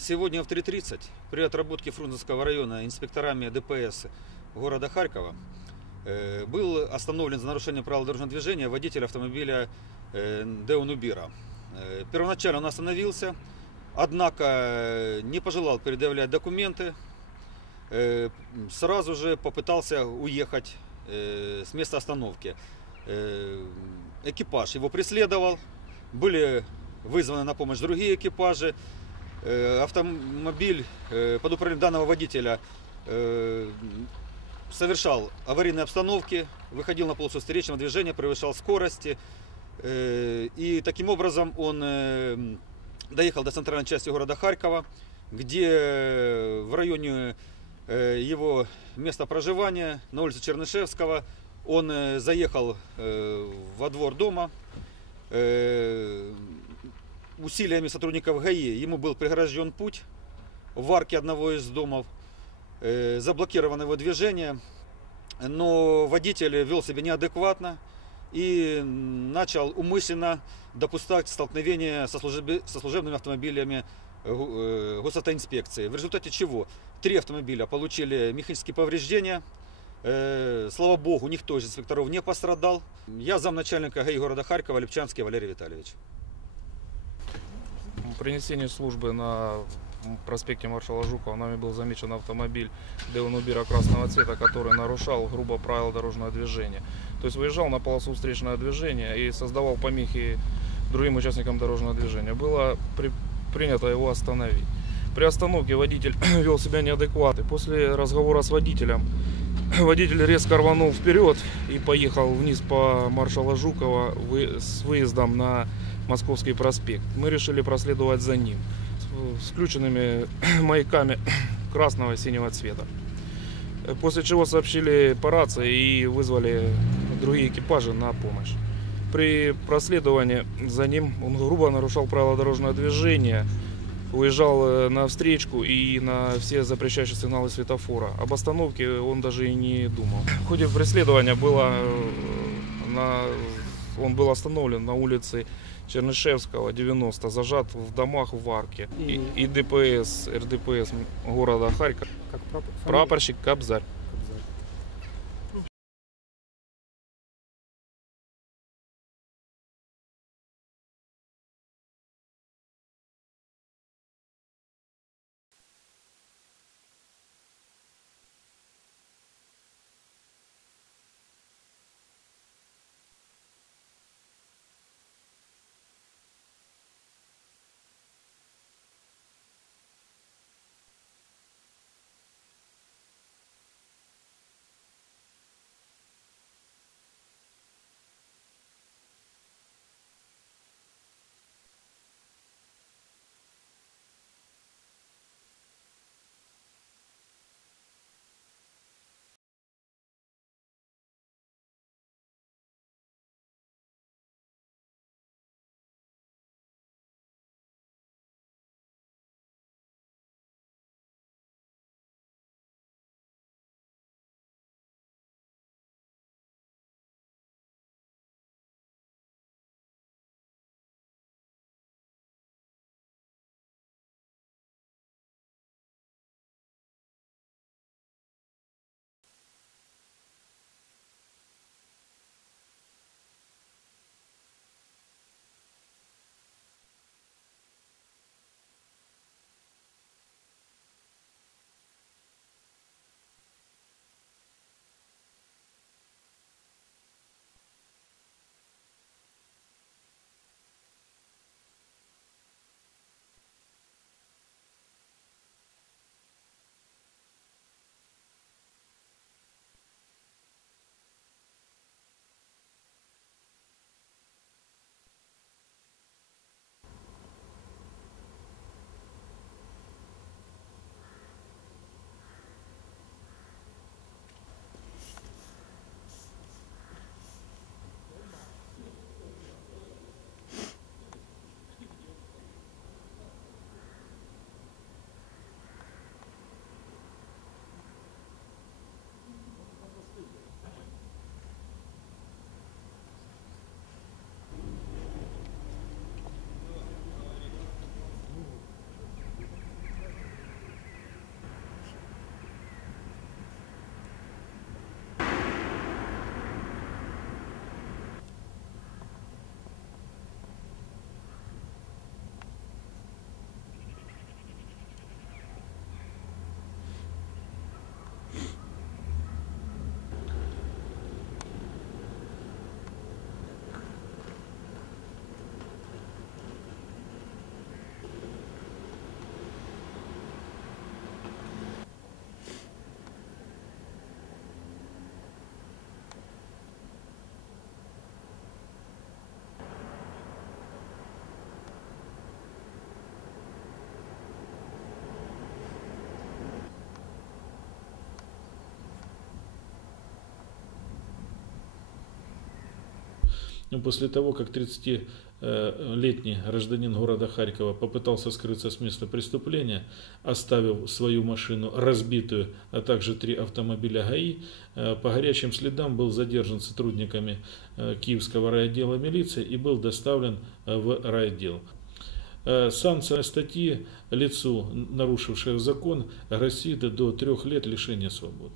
Сегодня в 3.30 при отработке Фрунзенского района инспекторами ДПС города Харькова э, был остановлен за нарушение правил дорожного движения водитель автомобиля э, Део Нубира. Э, Первоначально он остановился, однако не пожелал предъявлять документы, сразу же попытался уехать с места остановки. Экипаж его преследовал, были вызваны на помощь другие экипажи. Э, Автомобиль э, под управлением данного водителя э, совершал аварийные обстановки, выходил на полосу встречного движения, превышал скорости. И таким образом он доехал до центральной части города Харькова, где в районе его места проживания на улице Чернышевского он заехал во двор дома. Усилиями сотрудников ГАИ ему был прегражден путь в арке одного из домов. Э, Заблокировано его движение, но водитель вел себя неадекватно и начал умышленно допускать столкновение со, служеб- со служебными автомобилями э, э, госавтоинспекции. В результате чего три автомобиля получили механические повреждения. Слава богу, никто из инспекторов не пострадал. Я замначальника ГАИ города Харькова Лепчанский Валерий Витальевич. При несении службы на проспекте маршала Жукова нами был замечен автомобиль Деонубира красного цвета, который нарушал грубо правила дорожного движения. То есть выезжал на полосу встречного движения и создавал помехи другим участникам дорожного движения. Было при- принято его остановить. При остановке водитель вел себя неадекватно. После разговора с водителем водитель резко рванул вперед и поехал вниз по маршала Жукова с выездом на Московский проспект. Мы решили проследовать за ним с- включенными маяками красного и синего цвета. Э, После чего сообщили по рации и вызвали другие экипажи на помощь. При проследовании за ним он грубо нарушал правила дорожного движения, уезжал э, на встречку и на все запрещающие сигналы светофора. Об остановке он даже и не думал. В ходе преследования было, э, на, он был остановлен на улице Чернышевского, 90, зажат в домах в арке. И, и ДПС, РДПС города Харькова, Как прап- фамилия? прапорщик Кобзарь. После того, как 30-летний гражданин города Харькова попытался скрыться с места преступления, оставив свою машину разбитую, а также три автомобиля ГАИ, э, по горячим следам был задержан сотрудниками э, Киевского райотдела милиции и был доставлен э, в райотдел. Санкция статьи лицу, нарушившему закон, грозит до трех лет лишения свободы.